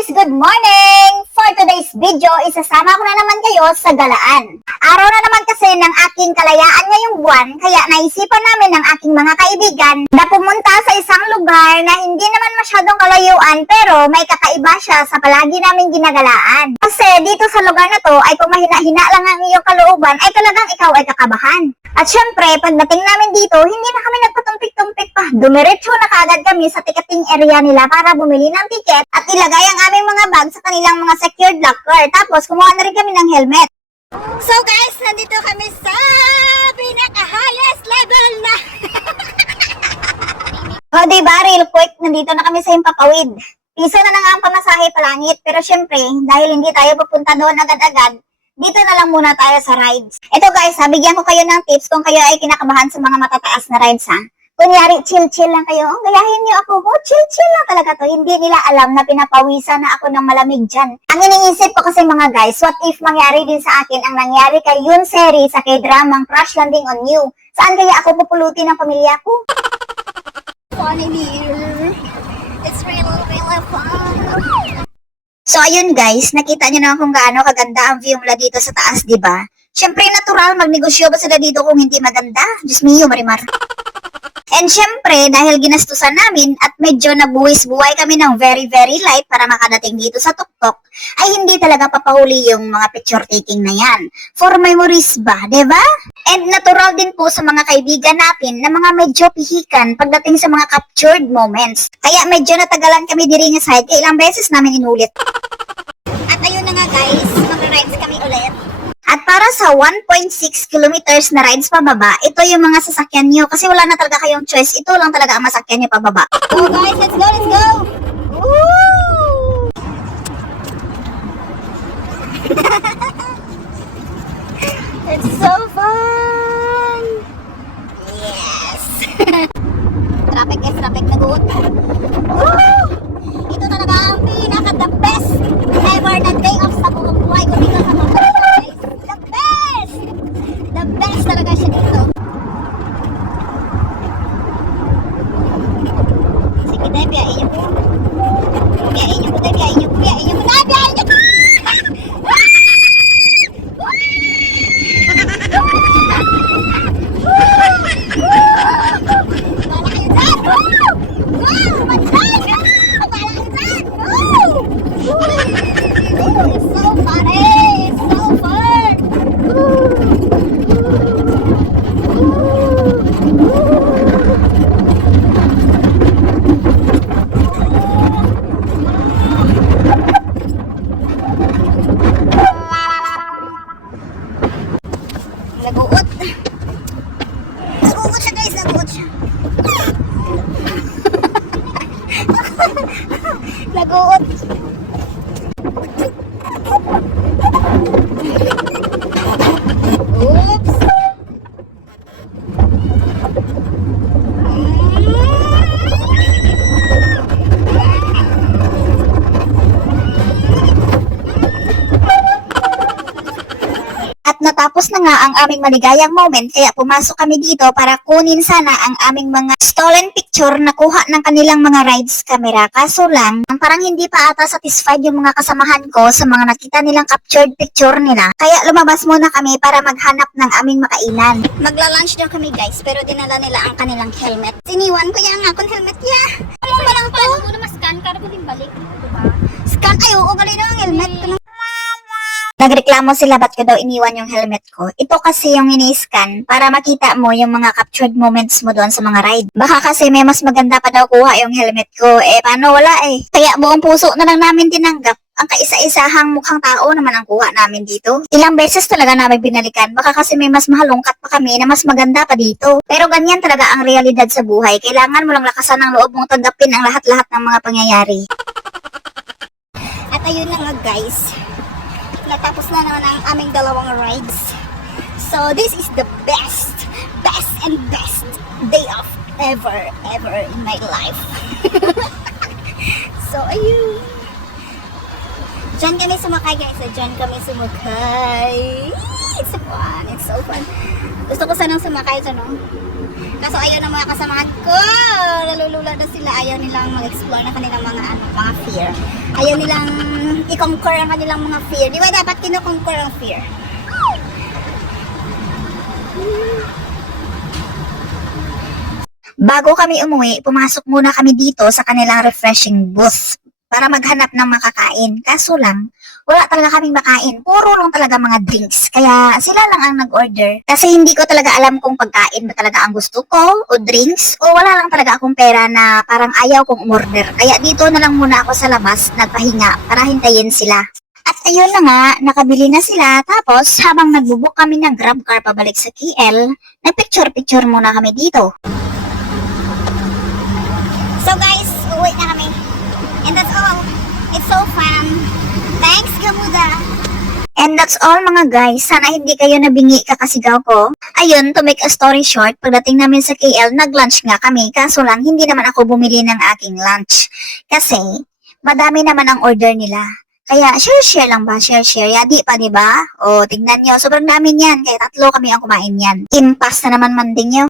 guys! Good morning! For today's video, isasama ko na naman kayo sa galaan. Araw na naman kasi ng aking kalayaan ngayong buwan, kaya naisipan namin ng aking mga kaibigan na pumunta sa isang lugar na hindi naman masyadong kalayuan pero may kakaiba siya sa palagi namin ginagalaan. Kasi dito sa lugar na to ay kung mahina-hina lang ang iyong kalooban ay talagang ikaw ay kakabahan. At syempre, pagdating namin dito, hindi na kami nagpatumpik-tumpik pa. Dumiretso na kaagad kami sa ticketing area nila para bumili ng ticket at ilagay ang aming mga bag sa kanilang mga secured locker. Tapos, kumuha na rin kami ng helmet. So guys, nandito kami sa pinaka-highest level na. O diba, real quick, nandito na kami sa Himpapawid. Piso na nga ang pamasahe palangit. Pero syempre, dahil hindi tayo pupunta doon agad-agad, dito na lang muna tayo sa rides. Ito guys, bigyan ko kayo ng tips kung kayo ay kinakabahan sa mga matataas na rides ha. Kunyari, chill-chill lang kayo. Gayahin niyo ako. Chill-chill lang talaga to. Hindi nila alam na pinapawisan na ako ng malamig dyan. Ang iniisip ko kasi mga guys, what if mangyari din sa akin ang nangyari kay Yoon Seri sa K-dramang Crash Landing on You? Saan kaya ako pupulutin ng pamilya ko? Funny here. It's really fun. So ayun guys, nakita niyo na kung gaano kaganda ang view mula dito sa taas, di ba? Syempre natural, magnegosyo ba sila dito kung hindi maganda? Diyos mio, Marimar. And syempre, dahil ginastusan namin at medyo nabuwis-buhay kami ng very light para makadating dito sa tuktok, ay hindi talaga papahuli yung mga picture taking na yan. For memories ba, diba? And natural din po sa mga kaibigan natin na mga medyo pihikan pagdating sa mga captured moments. Kaya medyo natagalan kami diri nga side, kaya ilang beses namin inulit. At ayun na nga guys, mag-rides kami ulit. At para sa 1.6 kilometers na rides pababa, ito yung mga sasakyan nyo. Kasi wala na talaga kayong choice. Ito lang talaga ang masakyan nyo pababa. So guys, let's go, let's go! Woo! It's so fun! Yes! Traffic guys, traffic na good. Woo! Ito talaga ang pinaka-the best ever na day off sa buong buhay ko dito sa mga the best talaga siya dito. Sige tayo, biyain niyo po. Biyain niyo po tayo, biyain niyo po, biyain niyo po tayo, biyain niyo po. Bala kayo dyan! Wow! Madyan! Bala kayo dyan! It's so funny! It's so fun! Naguot. Naguot siya guys, naguot siya. Naguot. Oops. Natapos na nga ang aming maligayang moment kaya pumasok kami dito para kunin sana ang aming mga stolen picture na kuha ng kanilang mga rides camera. Kaso lang, parang hindi pa ata satisfied yung mga kasamahan ko sa mga nakita nilang captured picture nila. Kaya lumabas muna kami para maghanap ng aming makainan. Magla-lunch daw kami guys pero dinala nila ang kanilang helmet. Siniwan ko yung akong helmet ya. Ano ba lang to? Ano mas-scan ka rin din balik, diba? Scan ayo, ugali na ang helmet ko. Nagreklamo sila ba't ko daw iniwan yung helmet ko. Ito kasi yung ini-scan para makita mo yung mga captured moments mo doon sa mga ride. Baka kasi may mas maganda pa daw kuha yung helmet ko. Paano wala Kaya buong puso na lang namin tinanggap. Ang kaisa-isahang mukhang tao naman ang kuha namin dito. Ilang beses talaga namin binalikan. Baka kasi may mas mahalongkat pa kami na mas maganda pa dito. Pero ganyan talaga ang realidad sa buhay. Kailangan mo lang lakasan ng loob mong tanggapin ang lahat-lahat ng mga pangyayari. At ayun na nga guys. Natapos na naman ang aming dalawang rides. So, this is the best day off ever in my life. So, ayun. Diyan kami sumakay guys. Diyan kami sumakay. It's fun. It's so fun. Gusto ko sanang sumakay dyan, no? Kaso ayaw ng mga kasamahan ko. Nalulula na sila. Ayaw nilang mag-explore ng kanilang mga fear. Ayaw nilang i-conquer ang kanilang mga fear. Di ba dapat kino-conquer ang fear? Bago kami umuwi, pumasok muna kami dito sa kanilang refreshing booth para maghanap ng makakain. Kaso lang, wala talaga kaming makain. Puro lang talaga mga drinks. Kaya sila lang ang nag-order. Kasi hindi ko talaga alam kung pagkain ba talaga ang gusto ko o drinks o wala lang talaga akong pera na parang ayaw kong umorder. Kaya dito na lang muna ako sa labas nagpahinga para hintayin sila. At ayun na nga, nakabili na sila. Tapos habang nagbubuk kami ng grab car pabalik sa KL, nagpicture-picture muna kami dito. So guys, uwi na kami. And that's all. It's so fun. Thanks, Gamuda. And that's all mga guys. Sana hindi kayo nabingi kakasigaw ko. Ayun, to make a story short, pagdating namin sa KL, nag-lunch nga kami. Kaso lang, hindi naman ako bumili ng aking lunch. Kasi, madami naman ang order nila. Kaya, share-share lang ba? Share-share. Yadi pa, diba? O, tingnan nyo. Sobrang dami niyan. Kaya 3 kami ang kumain yan. Impas na naman manding nyo.